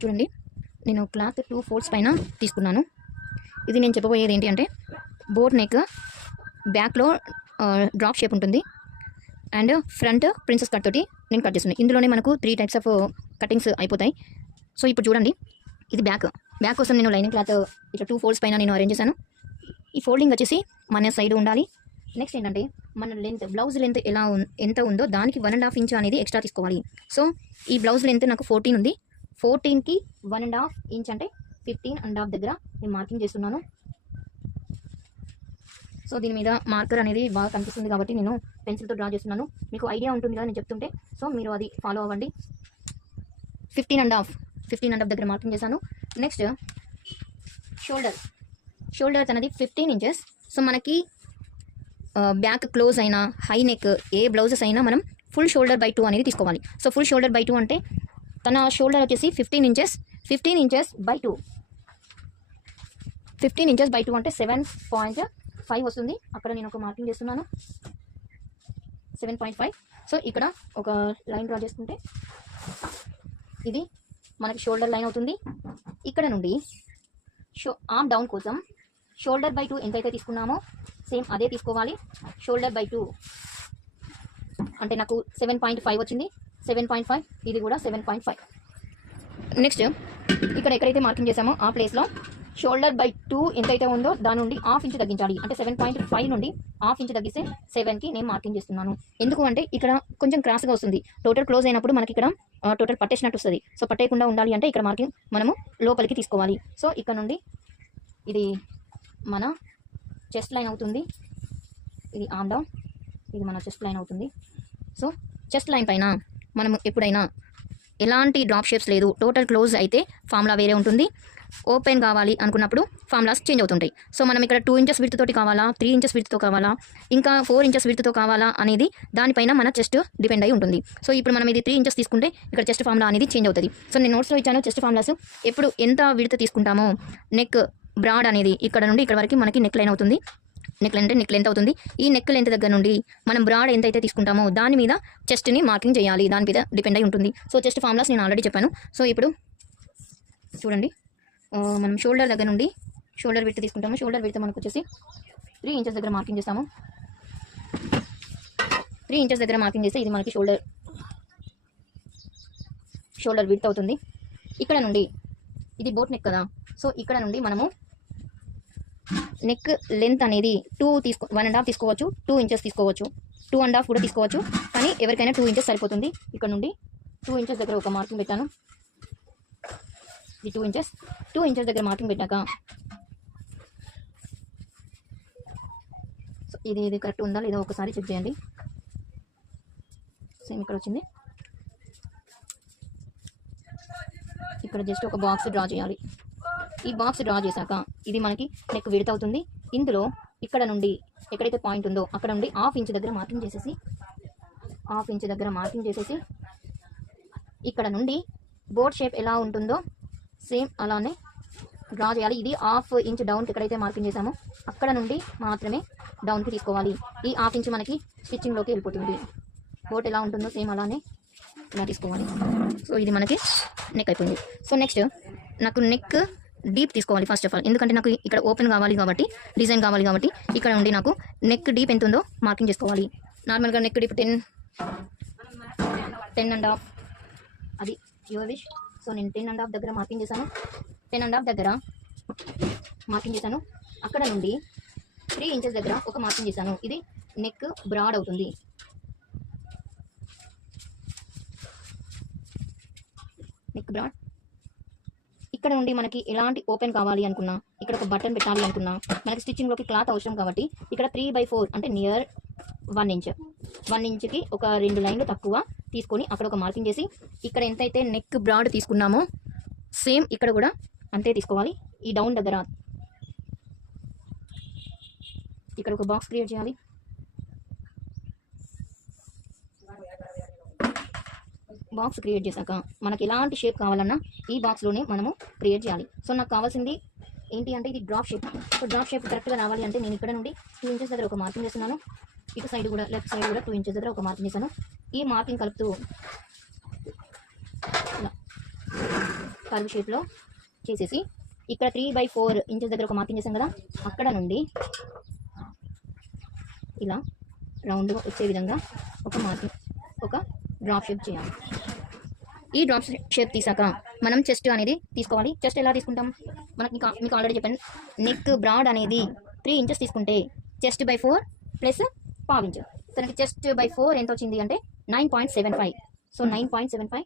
చూడండి, నేను cloth 2 folds పైన తీసుకున్నాను. ఇది నేను చెప్పబోయేది ఏంటి అంటే, బోట్ నెక్ బ్యాక్లో డ్రాప్ షేప్ ఉంటుంది అండ్ ఫ్రంట్ ప్రిన్సెస్ కట్ తోటి నేను కట్ చేస్తున్నాను. ఇందులోనే మనకు 3 టైప్స్ ఆఫ్ కటింగ్స్ అయిపోతాయి. సో ఇప్పుడు చూడండి, ఇది బ్యాక్ కోసం నేను లైనింగ్ క్లాత్ ఇట్లా 2 ఫోల్డ్స్ పైన నేను అరేంజ్ చేశాను. ఈ ఫోల్డింగ్ వచ్చేసి మన సైడ్ ఉండాలి. నెక్స్ట్ ఏంటంటే, మన లెంత్, బ్లౌజ్ లెంత్ ఎంత ఉందో దానికి 1.5 ఇంచ్ అనేది ఎక్స్ట్రా తీసుకోవాలి. సో ఈ బ్లౌజ్ లెంత్ నాకు 14 ఉంది. 14కి 1.5 ఇంచ్ అంటే 15.5 దగ్గర నేను మార్కింగ్ చేస్తున్నాను. సో దీని మీద మార్కర్ అనేది బాగా కనిపిస్తుంది కాబట్టి నేను పెన్సిల్తో డ్రా చేస్తున్నాను. మీకు ఐడియా ఉంటుంది కదా నేను చెప్తుంటే, సో మీరు అది ఫాలో అవ్వండి. 15.5 దగ్గర మార్కింగ్ చేశాను. నెక్స్ట్ షోల్డర్స్ అనేది 15 ఇంచెస్. సో మనకి బ్యాక్ క్లోజ్ అయినా, హై నెక్, ఏ బ్లౌజెస్ అయినా మనం ఫుల్ షోల్డర్ బై 2 అనేది తీసుకోవాలి. సో ఫుల్ షోల్డర్ బై 2 అంటే తన షోల్డర్ వచ్చేసి 15 ఇంచెస్ బై 2. 15 ఇంచెస్ బై 2 అంటే 7.5 వస్తుంది. అక్కడ నేను ఒక మార్కింగ్ చేస్తున్నాను, 7.5. సో ఇక్కడ ఒక లైన్ డ్రా చేసుకుంటే ఇది మనకి షోల్డర్ లైన్ అవుతుంది. ఇక్కడ నుండి ఆర్మ్ డౌన్ కోసం షోల్డర్ బై 2 ఎంతైతే తీసుకున్నామో సేమ్ అదే తీసుకోవాలి. షోల్డర్ బై 2 అంటే నాకు 7.5 వచ్చింది. 7.5, ఇది కూడా 7.5. నెక్స్ట్ ఇక్కడ ఎక్కడైతే మార్కింగ్ చేసామో ఆ ప్లేస్లో షోల్డర్ బై 2 ఎంతైతే ఉందో దాని నుండి ½ ఇంచ్ తగ్గించాలి. అంటే 7.5 నుండి ½ ఇంచ్ తగ్గిస్తే 7కి నేను మార్కింగ్ చేస్తున్నాను. ఎందుకు అంటే ఇక్కడ కొంచెం క్రాస్గా వస్తుంది. టోటల్ క్లోజ్ అయినప్పుడు మనకి ఇక్కడ టోటల్ పట్టేసినట్టు వస్తుంది. సో పట్టేయకుండా ఉండాలి అంటే ఇక్కడ మార్కింగ్ మనము లోపలికి తీసుకోవాలి. సో ఇక్కడ నుండి ఇది మన చెస్ట్ లైన్ అవుతుంది. ఇది ఆర్మ్ డౌన్, ఇది మన చెస్ట్ లైన్ అవుతుంది. సో చెస్ట్ లైన్ పైన మనము ఎప్పుడైనా ఎలాంటి డ్రాప్ షేప్స్ లేదు, టోటల్ క్లోజ్ అయితే ఫార్ములా వేరే ఉంటుంది. ఓపెన్ కావాలి అనుకున్నప్పుడు ఫార్ములాస్ చేంజ్ అవుతుంటాయి. సో మనం ఇక్కడ 2 ఇంచెస్ విడ్త్ తోటి కావాలా, 3 ఇంచెస్ విడ్త్తో కావాలా, ఇంకా 4 ఇంచెస్ విడ్త్తో కావాలా అనేది దానిపైన మన చెస్ట్ డిపెండ్ అయి ఉంటుంది. సో ఇప్పుడు మనం ఇది 3 ఇంచెస్ తీసుకుంటే ఇక్కడ చెస్ట్ ఫార్ములా అనేది చేంజ్ అవుతుంది. సో నేను నోట్స్లో ఇచ్చాను చెస్ట్ ఫార్ములాస్. ఎప్పుడు ఎంత విడ్త్ తీసుకుంటామో నెక్ బ్రాడ్ అనేది ఇక్కడ నుండి ఇక్కడ వరకు మనకి నెక్ లైన్ అవుతుంది. నెక్ లెంత్ అవుతుంది. ఈ నెక్ లెంత్ దగ్గర నుండి మనం బ్రాడ్ ఎంతైతే తీసుకుంటామో దాని మీద చెస్ట్ని మార్కింగ్ చేయాలి. దాని మీద డిపెండ్ అయి ఉంటుంది. సో చెస్ట్ ఫార్ములాస్ నేను ఆల్రెడీ చెప్పాను. సో ఇప్పుడు చూడండి, మనం షోల్డర్ దగ్గర నుండి షోల్డర్ విడ్త్ తీసుకుంటాము. షోల్డర్ విడ్త్ మనకు వచ్చేసి 3 ఇంచెస్ దగ్గర మార్కింగ్ చేస్తాము. 3 ఇంచెస్ దగ్గర మార్కింగ్ చేస్తే ఇది మనకి షోల్డర్ విడ్త్ అవుతుంది. ఇక్కడ నుండి ఇది బోట్ నెక్ కదా, సో ఇక్కడ నుండి మనము నెక్ లెంత్ అనేది 1.5 తీసుకోవచ్చు, 2 ఇంచెస్ తీసుకోవచ్చు, 2.5 కూడా తీసుకోవచ్చు. కానీ ఎవరికైనా 2 ఇంచెస్ సరిపోతుంది. ఇక్కడ నుండి 2 ఇంచెస్ దగ్గర ఒక మార్కింగ్ పెట్టాను. ఇది 2 ఇంచెస్ దగ్గర మార్కింగ్ పెట్టాక సో ఇది కరెక్ట్ ఉందా లేదో ఒకసారి చెక్ చేయండి. సేమ్ ఇక్కడ వచ్చింది. ఇక్కడ జస్ట్ ఒక బాక్స్ డ్రా చేయాలి. ఈ బాక్స్ డ్రా చేశాక ఇది మనకి నెక్ విడ్త్ అవుతుంది. ఇందులో ఇక్కడ నుండి ఎక్కడైతే పాయింట్ ఉందో అక్కడ నుండి ½ ఇంచ్ దగ్గర మార్కింగ్ చేసేసి ఇక్కడ నుండి బోట్ షేప్ ఎలా ఉంటుందో సేమ్ అలానే డ్రా చేయాలి. ఇది ½ ఇంచ్ డౌన్కి ఎక్కడైతే మార్కింగ్ చేసామో అక్కడ నుండి మాత్రమే డౌన్కి తీసుకోవాలి. ఈ ½ ఇంచ్ మనకి స్టిచ్చింగ్లోకి వెళ్ళిపోతుంది. బోట్ ఎలా ఉంటుందో సేమ్ అలానే ఇలా తీసుకోవాలి. సో ఇది మనకి నెక్ అయిపోయింది. సో నెక్స్ట్ నాకు నెక్ డీప్ తీసుకోవాలి ఫస్ట్ ఆఫ్ ఆల్. ఎందుకంటే నాకు ఇక్కడ ఓపెన్ కావాలి కాబట్టి, డిజైన్ కావాలి కాబట్టి ఇక్కడ నుండి నాకు నెక్ డీప్ ఎంత ఉందో మార్కింగ్ చేసుకోవాలి. నార్మల్గా నెక్ డీప్ 10.5 అది యువర్ విష్. సో నేను 10.5 దగ్గర మార్కింగ్ చేశాను. 10.5 దగ్గర మార్కింగ్ చేశాను. అక్కడ నుండి 3 ఇంచెస్ దగ్గర ఒక మార్కింగ్ చేశాను. ఇది నెక్ బ్రాడ్ అవుతుంది. Neck broad. ఇక్కడ నుండి మనకి ఎలాంటి ఓపెన్ కావాలి అనుకున్నా, ఇక్కడ ఒక బటన్ పెట్టాలి అనుకున్నా, మనకి స్టిచ్చింగ్లోకి క్లాత్ అవసరం కాబట్టి ఇక్కడ 3/4 అంటే నియర్ 1 ఇంచ్, 1 ఇంచ్కి ఒక 2 లైన్లు తక్కువ తీసుకొని అక్కడ ఒక మార్కింగ్ చేసి ఇక్కడ ఎంతైతే నెక్ బ్రాడ్ తీసుకున్నామో సేమ్ ఇక్కడ కూడా అంతే తీసుకోవాలి. ఈ డౌన్ దగ్గర ఇక్కడ ఒక బాక్స్ క్రియేట్ చేయాలి. బాక్స్ క్రియేట్ చేశాక మనకి ఎలాంటి షేప్ కావాలన్నా ఈ బాక్స్లోనే మనము క్రియేట్ చేయాలి. సో నాకు కావాల్సింది ఏంటి అంటే ఇది drop shape. So drop shape కరెక్ట్గా రావాలి అంటే నేను ఇక్కడ నుండి 2 ఇంచెస్ దగ్గర ఒక మార్కింగ్ చేస్తున్నాను. ఇటు సైడ్ కూడా లెఫ్ట్ సైడ్ కూడా 2 ఇంచెస్ దగ్గర ఒక మార్కింగ్ చేశాను. ఈ మార్కింగ్ కర్వ్ షేప్లో చేసేసి ఇక్కడ 3/4 ఇంచెస్ దగ్గర ఒక మార్కింగ్ చేసాం కదా, అక్కడ నుండి ఇలా రౌండ్ వచ్చే విధంగా ఒక మార్కింగ్, ఒక డ్రాప్ షేప్ చేయాలి. ఈ డ్రాప్ షేప్ తీసాక మనం చెస్ట్ అనేది తీసుకోవాలి. చెస్ట్ ఎలా తీసుకుంటాం, మీకు ఆల్రెడీ చెప్పాను. నెక్ బ్రాడ్ అనేది 3 ఇంచెస్ తీసుకుంటే చెస్ట్ బై 4 ప్లస్ పావు ఇంచు. తనకి చెస్ట్ బై 4 ఎంత వచ్చింది అంటే 9.75. సో 9.75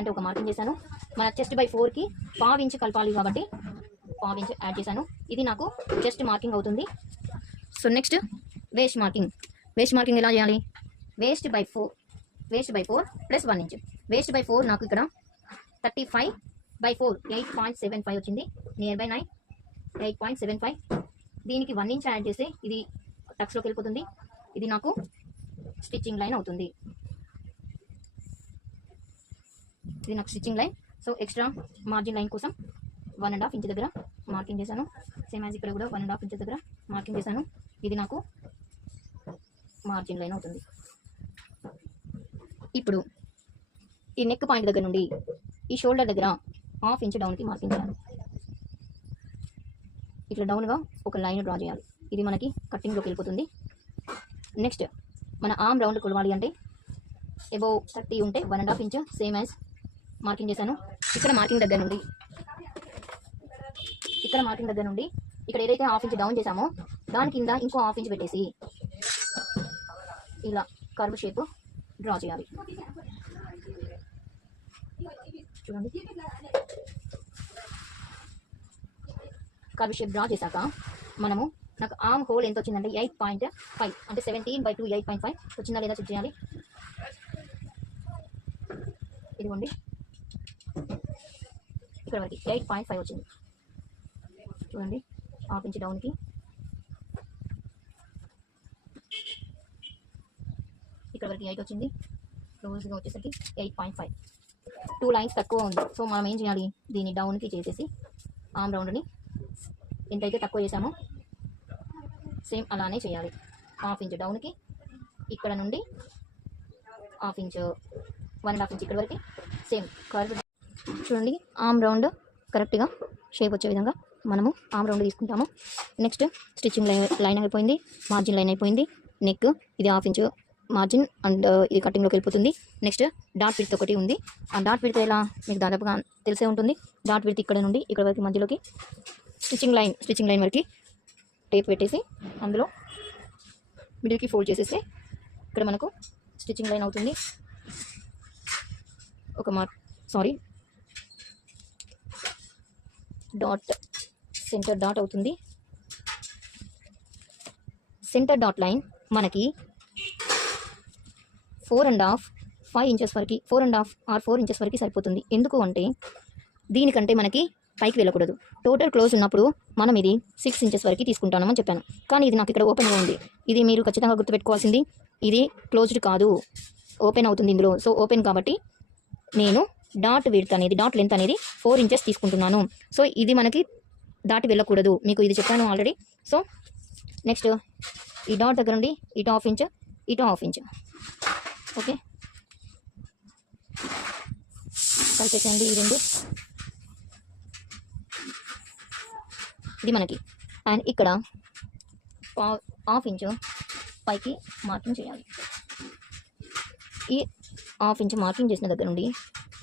అంటే ఒక మార్కింగ్ చేశాను. మన చెస్ట్ బై 4కి పావు ఇంచు కలపాలి కాబట్టి పావు ఇంచు యాడ్ చేశాను. ఇది నాకు చెస్ట్ మార్కింగ్ అవుతుంది. So next waste marking. Waste marking ఎలా చేయాలి, waste by 4 plus 1 inch. Waste by 4 నాకు ఇక్కడ 35/4 8.75 వచ్చింది. Near by 9 8.75. దీనికి 1 ఇంచ్ యాడ్ చేస్తే ఇది టక్స్లోకి వెళ్ళిపోతుంది. ఇది నాకు స్టిచ్చింగ్ లైన్ అవుతుంది. ఇది నాకు stitching line. So extra margin line కోసం 1.5 ఇంచ్ దగ్గర మార్కింగ్ చేశాను. సేమ్ యాజ్ ఇక్కడ కూడా 1.5 ఇంచ్ దగ్గర మార్కింగ్ చేశాను. ఇది నాకు మార్జిన్ లైన్ అవుతుంది. ఇప్పుడు ఈ నెక్ పాయింట్ దగ్గర నుండి ఈ షోల్డర్ దగ్గర 1/2 ఇంచ్ డౌన్కి మార్కింగ్ చేయాలి. ఇట్లా డౌన్గా ఒక లైన్ డ్రా చేయాలి. ఇది మనకి కట్టింగ్లోకి వెళ్ళిపోతుంది. నెక్స్ట్ మన ఆర్మ్ రౌండ్ కొలవాలి అంటే అబౌవ్ 30 ఉంటే 1.5 ఇంచ్ సేమ్ యాజ్ మార్కింగ్ చేశాను. ఇక్కడ మార్కింగ్ దగ్గర నుండి ఇక్కడ ఏదైతే 1/2 ఇంచ్ డౌన్ చేసామో దాని కింద ఇంకో 1/2 ఇంచ్ పెట్టేసి ఇలా కర్వ్ షేప్ డ్రా చేయాలి. చూడండి, కర్వ్ షేప్ డ్రా చేశాక మనము నాకు ఆర్మ్ హోల్ ఎంత వచ్చిందంటే 8.5 అంటే 17/2 8.5 వచ్చిందా లేదా చెక్ చేయాలి. ఇదిగోండి, ఇక్కడ వరకు 8.5 వచ్చింది. చూడండి, 1/2 ఇంచ్ డౌన్కి ఇక్కడ వరకు 8 వచ్చింది. క్లోజ్గా వచ్చేసరికి 8.5. 2 లైన్స్ తక్కువ ఉంది. సో మనం ఏం చేయాలి, దీన్ని డౌన్కి చేసేసి ఆర్మ్ రౌండ్ని ఎంతైతే తక్కువ చేసామో సేమ్ అలానే చేయాలి. 1/2 ఇంచ్ డౌన్కి ఇక్కడ నుండి 1/2 ఇంచ్ 1.5 ఇంచ్ ఇక్కడ వరకు సేమ్ కర్వ్. చూడండి, ఆర్మ్ రౌండ్ కరెక్ట్గా షేప్ వచ్చే విధంగా మనము ఆర్మ్ రౌండ్ తీసుకుంటాము. నెక్స్ట్ స్టిచ్చింగ్ లైన్ అయిపోయింది, మార్జిన్ లైన్ అయిపోయింది. నెక్ ఇది 1/2 ఇంచ్ మార్జిన్ అండ్ ఇది కటింగ్లోకి వెళ్ళిపోతుంది. నెక్స్ట్ డాట్ విడ్త్ ఒకటి ఉంది. ఆ డాట్ విడ్త్ ఎలా మీకు దాదాపుగా తెలిసే ఉంటుంది. డాట్ విడ్త్ ఇక్కడ నుండి ఇక్కడ వరకు మధ్యలోకి స్టిచ్చింగ్ లైన్ వరకు టేప్ పెట్టేసి అందులో మిడిల్కి ఫోల్డ్ చేసేస్తే ఇక్కడ మనకు స్టిచ్చింగ్ లైన్ అవుతుంది. డాట్ సెంటర్ డాట్ అవుతుంది. సెంటర్ డాట్ లైన్ మనకి 4.5 ఇంచెస్ వరకు 4.5 or 4 ఇంచెస్ వరకు సరిపోతుంది. ఎందుకు అంటే దీనికంటే మనకి పైకి వెళ్ళకూడదు. టోటల్ క్లోజ్ ఉన్నప్పుడు మనం ఇది 6 ఇంచెస్ వరకు తీసుకుంటామని చెప్పాను. కానీ ఇది నాకు ఇక్కడ ఓపెన్గా ఉంది. ఇది మీరు ఖచ్చితంగా గుర్తుపెట్టుకోవాల్సింది, ఇది క్లోజ్డ్ కాదు, ఓపెన్ అవుతుంది ఇందులో. సో ఓపెన్ కాబట్టి నేను డాట్ లెంత్ అనేది 4 ఇంచెస్ తీసుకుంటున్నాను. సో ఇది మనకి దాటి వెళ్ళకూడదు, మీకు ఇది చెప్పాను ఆల్రెడీ. సో నెక్స్ట్ ఈ డాట్ దగ్గర నుండి ఇటు 1/2 ఇంచ్ ఇటు 1/2 ఇంచ్. ఓకే, కలిపేసేయండి ఈ రెండు. ఇది మనకి అండ్ ఇక్కడ 1/2 ఇంచ్ పైకి మార్కింగ్ చేయాలి. ఈ 1/2 ఇంచ్ మార్కింగ్ చేసిన దగ్గర నుండి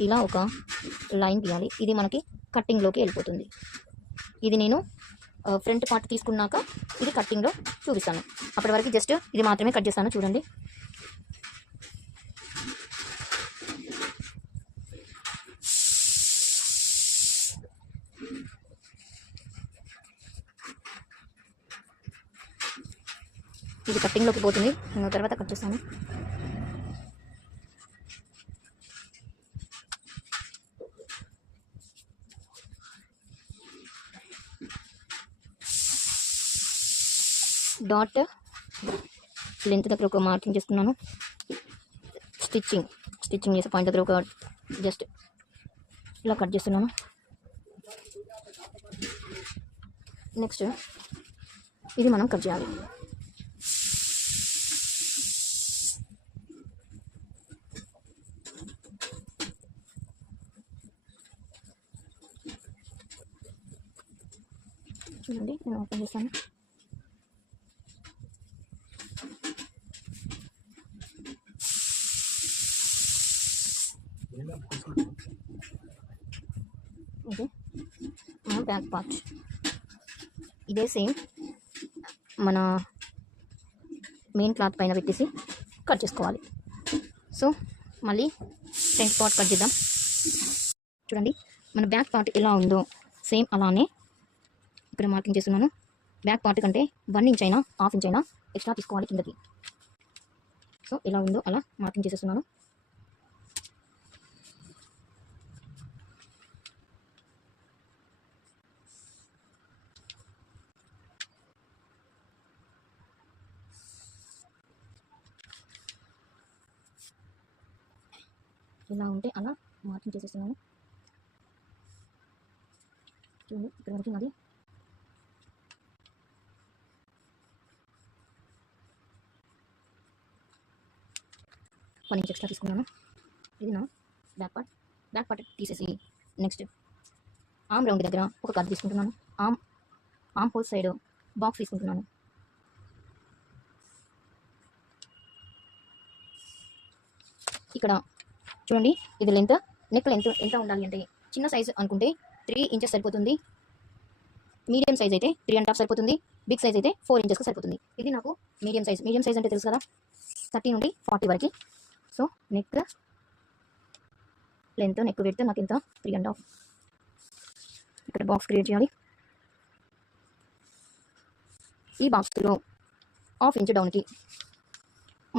ఇలా ఒక లైన్ తీయాలి. ఇది మనకి కట్టింగ్లోకి వెళ్ళిపోతుంది. ఇది నేను ఫ్రంట్ పార్ట్ తీసుకున్నాక ఇది కట్టింగ్లో చూపిస్తాను. అప్పటి వరకు జస్ట్ ఇది మాత్రమే కట్ చేస్తాను. చూడండి, ఇది కట్టింగ్లోకి పోతుంది. నేను తర్వాత కట్ చేస్తాను. డాట్ లెంత్ దగ్గర ఒక మార్కింగ్ చేస్తున్నాను. స్టిచ్చింగ్ చేసే పాయింట్ దగ్గర ఒక జస్ట్ ఇలా కట్ చేస్తున్నాను. నెక్స్ట్ ఇది మనం కట్ చేయాలి. చూడండి నేను ఓపెన్ చేస్తాను. ఇది మన బ్యాక్ పార్ట్. ఇదే సేమ్ మన మెయిన్ క్లాత్ పైన పెట్టేసి కట్ చేసుకోవాలి. సో మళ్ళీ ఫ్రంట్ పార్ట్ కట్ చేద్దాం. చూడండి మన బ్యాక్ పార్ట్ ఎలా ఉందో సేమ్ అలానే ఇక్కడ మార్కింగ్ చేస్తున్నాను. బ్యాక్ పార్ట్ కంటే 1 ఇంచ్ అయినా 1/2 ఇంచ్ అయినా ఎక్స్ట్రా తీసుకోవాలి కిందకి. సో ఎలా ఉందో అలా మార్కింగ్ చేసేస్తున్నాను. ఇలా ఉంటే అలా మార్కింగ్ చేసేస్తున్నాను. చూడండి ఇక్కడ వరకు నాది. వన్ ఇంచ్ ఎక్స్ట్రా తీసుకున్నాను. ఇది నా బ్యాక్ పార్ట్ తీసేసి నెక్స్ట్ ఆమ్ రౌండ్ దగ్గర ఒక కట్ తీసుకుంటున్నాను. ఆమ్ హోల్ సైడ్ బాక్స్ తీసుకుంటున్నాను. ఇక్కడ చూడండి ఇది లెంత్, నెక్ లెంత్ ఎంత ఉండాలి అంటే చిన్న సైజు అనుకుంటే 3 ఇంచెస్ సరిపోతుంది. మీడియం సైజ్ అయితే 3.5 సరిపోతుంది. బిగ్ సైజ్ అయితే 4 ఇంచెస్కి సరిపోతుంది. ఇది నాకు మీడియం సైజ్ అంటే తెలుసు కదా, 30 నుండి 40 వరకు. So neck length, neck width నాకు ఎంత 3.5. ఇక్కడ బాక్స్ క్రియేట్ చేయాలి. ఈ బాక్స్లో 1/2 ఇంచ్ డౌన్కి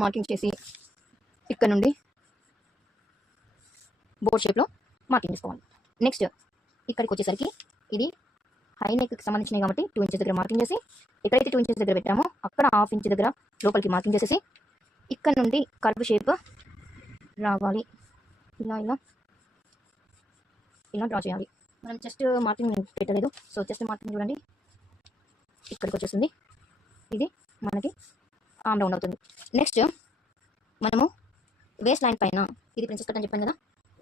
మార్కింగ్ చేసి ఇక్కడ నుండి బోర్డ్ షేప్లో మార్కింగ్ చేసుకోవాలి. నెక్స్ట్ ఇక్కడికి వచ్చేసరికి ఇది హై నెక్కి సంబంధించినవి కాబట్టి 2 ఇంచెస్ దగ్గర మార్కింగ్ చేసి, ఎక్కడైతే 2 ఇంచెస్ దగ్గర పెట్టామో అక్కడ 1/2 ఇంచ్ దగ్గర లోపలికి మార్కింగ్ చేసేసి ఇక్కడ నుండి కర్వ్ షేప్ రావాలి. ఇలా ఇలా ఇలా డ్రా చేయాలి. మనం జస్ట్ మార్కింగ్ పెట్టలేదు. సో జస్ట్ మార్కింగ్ చూడండి ఇక్కడికి వచ్చేస్తుంది. ఇది మనకి ఆమ్ రౌండ్ అవుతుంది. నెక్స్ట్ మనము వేస్ట్ లైన్ పైన, ఇది ప్రిన్సెస్ కట్ అని చెప్పాను కదా,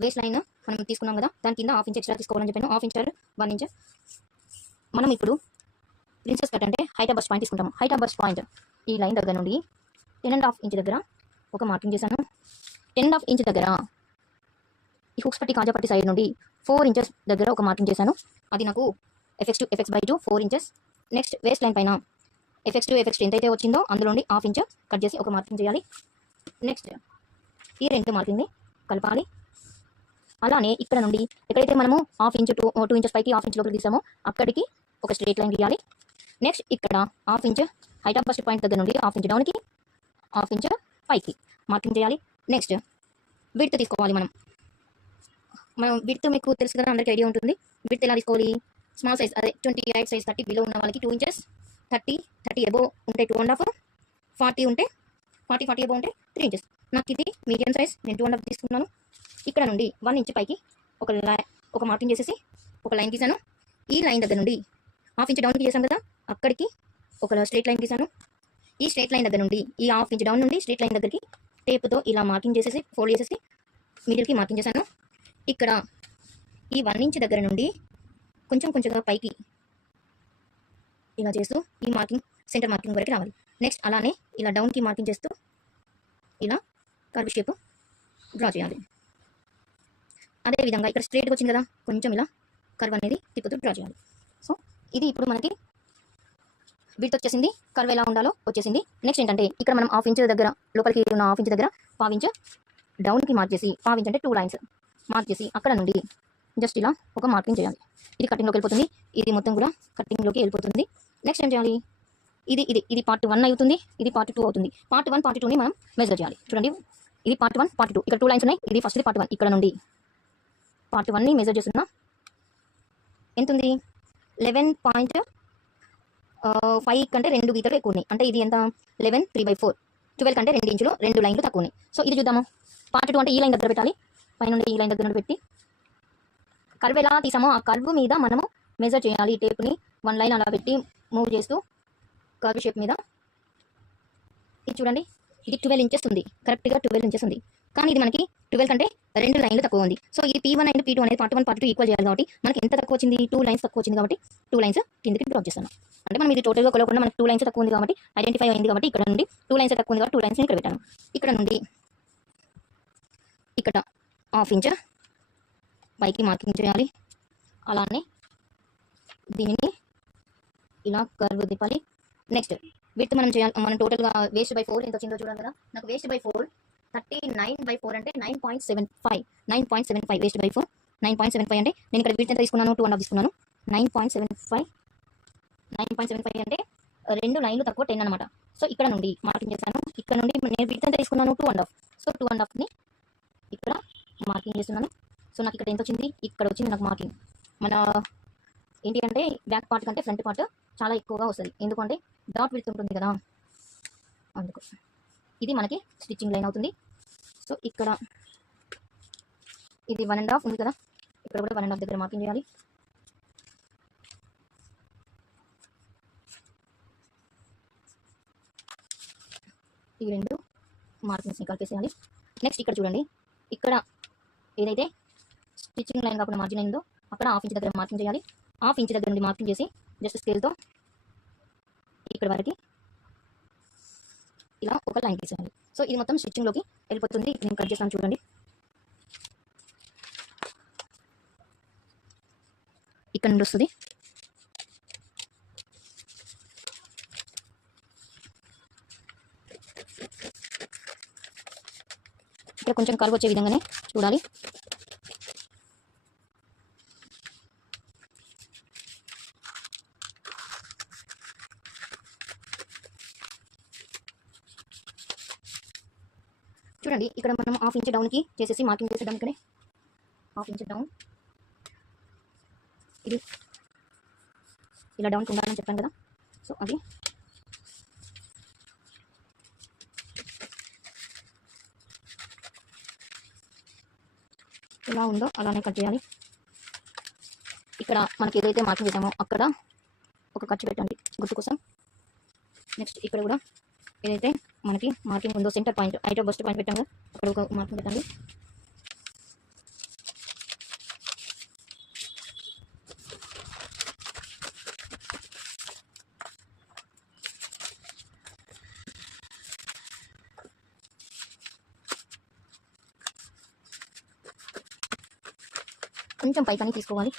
వేస్ట్ లైన్ మనం తీసుకున్నాం కదా, దాని కింద 1/2 ఇంచ్ ఎక్స్ట్రా తీసుకోవాలని చెప్పాను. 1/2 ఇంచ్ 1 ఇంచ్. మనం ఇప్పుడు ప్రిన్సెస్ కట్ అంటే హైట్ ఆఫ్ బస్ట్ పాయింట్ తీసుకుంటాము. హైట్ ఆఫ్ బస్ట్ పాయింట్ ఈ లైన్ దగ్గర నుండి 10.5 ఇంచ్ దగ్గర ఒక మార్కింగ్ చేశాను. 10.5 ఇంచ్ దగ్గర ఈ హుక్స్ పట్టి కాజా పట్టి సైడ్ నుండి 4 ఇంచెస్ దగ్గర ఒక మార్కింగ్ చేశాను. అది నాకు FX to FX/2 4 inches. Next waist line పైన FX to FX ఎంతైతే వచ్చిందో అందులో నుండి 1/2 ఇంచ్ కట్ చేసి ఒక మార్కింగ్ చేయాలి. నెక్స్ట్ ఈ రెండు మార్కింగ్ని కలపాలి. అలానే ఇక్కడ నుండి ఎక్కడైతే మనము 1/2 ఇంచ్ 2 ఇంచెస్ పైకి 1/2 ఇంచ్ లోపలికి తీసామో అక్కడికి ఒక స్ట్రేట్ లైన్ గీయాలి. నెక్స్ట్ ఇక్కడ 1/2 inch height of bust point దగ్గర నుండి 1/2 ఇంచ్ డౌన్కి 1/2 ఇంచ్ పైకి మార్కింగ్ చేయాలి. నెక్స్ట్ విడ్త్ తీసుకోవాలి. మనం విడ్త్ మీకు తెలుసు కదా, అందరికీ ఐడియా ఉంటుంది. విడ్త్ ఎలా తీసుకోవాలి? స్మాల్ సైజ్ అదే 28 సైజ్ 30 బిలో ఉన్న వాళ్ళకి 2 ఇంచెస్, 30 అబోవ్ ఉంటే 2.5, 40 ఉంటే 40 అబోవ్ ఉంటే 3 ఇంచెస్. నాకు ఇది మీడియం సైజ్, నేను 2.5 తీసుకున్నాను. ఇక్కడ నుండి 1 ఇంచ్ పైకి ఒక మార్కింగ్ చేసేసి ఒక లైన్ గీసాను. ఈ లైన్ దగ్గర నుండి 1/2 ఇంచ్ డౌన్కి చేశాను కదా, అక్కడికి ఒక స్ట్రేట్ లైన్ గీసాను. ఈ స్ట్రేట్ లైన్ దగ్గర నుండి ఈ 1/2 ఇంచ్ డౌన్ నుండి స్ట్రేట్ లైన్ దగ్గరికి టేప్తో ఇలా మార్కింగ్ చేసేసి ఫోల్డ్ చేసేసి మిడిల్కి మార్కింగ్ చేశాను. ఇక్కడ ఈ 1 ఇంచ్ దగ్గర నుండి కొంచెంగా పైకి ఇలా చేస్తూ ఈ మార్కింగ్ సెంటర్ మార్కింగ్ వరకు రావాలి. నెక్స్ట్ అలానే ఇలా డౌన్కి మార్కింగ్ చేస్తూ ఇలా కర్వ్ షేప్ డ్రా చేయాలి. అదేవిధంగా ఇక్కడ స్ట్రేట్గా వచ్చింది కదా, కొంచెం ఇలా కర్వ్ అనేది తిప్పుతూ డ్రా చేయాలి. సో ఇది ఇప్పుడు మనకి విడ్త్ వచ్చేసింది, కర్వ్ ఎలా ఉండాలో వచ్చేసింది. నెక్స్ట్ ఏంటంటే ఇక్కడ మనం 1/2 ఇంచ్ దగ్గర లోపలికి ఉన్న 1/2 ఇంచ్ దగ్గర 1/2 ఇంచ్ డౌన్కి మార్క్ చేసి 1/2 ఇంచ్ అంటే 2 లైన్స్ మార్క్ చేసి అక్కడ నుండి జస్ట్ ఇలా ఒక మార్కింగ్ చేయాలి. ఇది కటింగ్లోకి వెళ్ళిపోతుంది. ఇది మొత్తం కూడా కటింగ్లోకి వెళ్ళిపోతుంది. నెక్స్ట్ ఏం చేయాలి? ఇది పార్ట్ 1 అవుతుంది, ఇది పార్ట్ 2 అవుతుంది. పార్ట్ 1 పార్ట్ 2ని మనం మెజర్ చేయాలి. చూడండి ఇది పార్ట్ 1 పార్ట్ 2, ఇక్కడ 2 లైన్స్ ఉన్నాయి. ఇది ఫస్ట్ పార్ట్ 1, ఇక్కడ నుండి పార్ట్ 1ని మెజర్ చేస్తున్నా. ఎంత ఉంది? 11.5 కంటే 2 గీతలు ఎక్కువ ఉన్నాయి. అంటే ఇది ఎంత? 11 3/4, 12 కంటే 2 ఇంచులు 2 లైన్లు తక్కువ ఉన్నాయి. సో ఇది చూద్దాము. పార్ట్ 2 అంటే ఈ లైన్ దగ్గర పెట్టాలి. పైన ఈ లైన్ దగ్గర పెట్టి కర్వ్ ఎలా తీసామో ఆ కర్వ్ మీద మనము మెజర్ చేయాలి. టేప్ని 1 లైన్ అలా పెట్టి మూవ్ చేస్తూ కర్వ్ షేప్ మీద. ఇది చూడండి, ఇది 12 ఇంచెస్ ఉంది, కరెక్ట్గా 12 ఇంచెస్ ఉంది. కానీ ఇది మనకి 12 కంటే 2 లైన్లు తక్కువ ఉంది. సో ఇది P1 అండ్ P2 అనేది పార్ట్ 1 పార్ట్ 2 ఈక్వల్ చేయాలి కాబట్టి మనకి ఎంత తక్కువ వచ్చింది, 2 లైన్స్ తక్కువ వచ్చింది కాబట్టి 2 లైన్స్ కిందకి డ్రాప్ చేస్తాను. అంటే మనం ఇది టోటల్గా కొలవకుండా మనకి 2 లైన్స్ తక్కువ ఉంది కాబట్టి ఐడెంటిఫై అయింది కాబట్టి ఇక్కడ నుండి 2 లైన్స్ తక్కువ ఉంది కాబట్టి 2 లైన్స్ ఇక్కడ పెట్టాను. ఇక్కడ నుండి ఇక్కడ హాఫ్ ఇంచ్ పైకి మార్కింగ్ చేయాలి. అలానే దీనిని ఇలా కర్వ్ తిప్పాలి. నెక్స్ట్ విత్ మనం చేయాలి, మనం టోటల్గా వేస్ట్ బై 4 ఎంత వచ్చిందో చూడాలి కదా. నాకు వేస్ట్ బై 4 39/4 అంటే 9.75 వేస్ట్ బై 4 9.75 అంటే నేను ఇక్కడ విత్ ఎంత తీసుకున్నాను, 2.5 తీసుకున్నాను. 9.75 అంటే 2 లైన్లు తక్కువ 10 అనమాట. సో ఇక్కడ నుండి మార్కింగ్ చేశాను. ఇక్కడ నుండి నేను విత్ ఎంత తీసుకున్నాను, 2.5. సో 2.5ని ఇక్కడ మార్కింగ్ చేస్తున్నాను. సో నాకు ఇక్కడ ఎంత వచ్చింది, ఇక్కడ వచ్చింది నాకు మార్కింగ్. మన ఏంటి అంటే బ్యాక్ పార్ట్ కంటే ఫ్రంట్ పార్ట్ చాలా ఎక్కువగా వస్తుంది, ఎందుకంటే డాట్ విడ్త్ ఉంటుంది కదా, అందుకు. ఇది మనకి స్టిచ్చింగ్ లైన్ అవుతుంది. సో ఇక్కడ ఇది 1.5 ఉంది కదా, ఇక్కడ కూడా 1.5 దగ్గర మార్కింగ్ చేయాలి. ఈ రెండు మార్కింగ్స్ని కలిపేసేయాలి. నెక్స్ట్ ఇక్కడ చూడండి, ఇక్కడ ఏదైతే స్టిచ్చింగ్ లైన్ కాకుండా మార్జిన్ అయిందో అక్కడ హాఫ్ ఇంచ్ దగ్గర మార్కింగ్ చేయాలి. హాఫ్ ఇంచ్ దగ్గర నుండి మార్కింగ్ చేసి జస్ట్ స్కేల్తో ఇక్కడ వరకు ఇలా ఒక లైన్ తీసేయాలి. సో ఇది మొత్తం స్టిచ్చింగ్లోకి వెళ్ళిపోతుంది. నేను కట్ చేస్తాను చూడండి. ఇక్కడ నుండి వస్తుంది. ఇక్కడ కొంచెం కర్వ్ వచ్చే విధంగానే చూడాలి. చూడండి ఇక్కడ మనం హాఫ్ ఇంచ్ డౌన్కి చేసేసి మార్కింగ్ చేసేద్దాం. ఇక్కడే హాఫ్ ఇంచ్ డౌన్, ఇది ఇలా డౌన్కి ఉండాలని చెప్పాను కదా. సో అది ఎలా ఉందో అలానే కట్ చేయాలి. ఇక్కడ మనకి ఏదైతే మార్కింగ్ చేసామో అక్కడ ఒక ఖర్చు పెట్టండి గుర్తు కోసం. నెక్స్ట్ ఇక్కడ కూడా ఏదైతే మనకి మార్కింగ్ ఉందో centre point, height of bust point పెట్టాము కదా, అక్కడ ఒక మార్కింగ్ పెట్టండి. కొంచెం పైకని తీసుకోవాలి.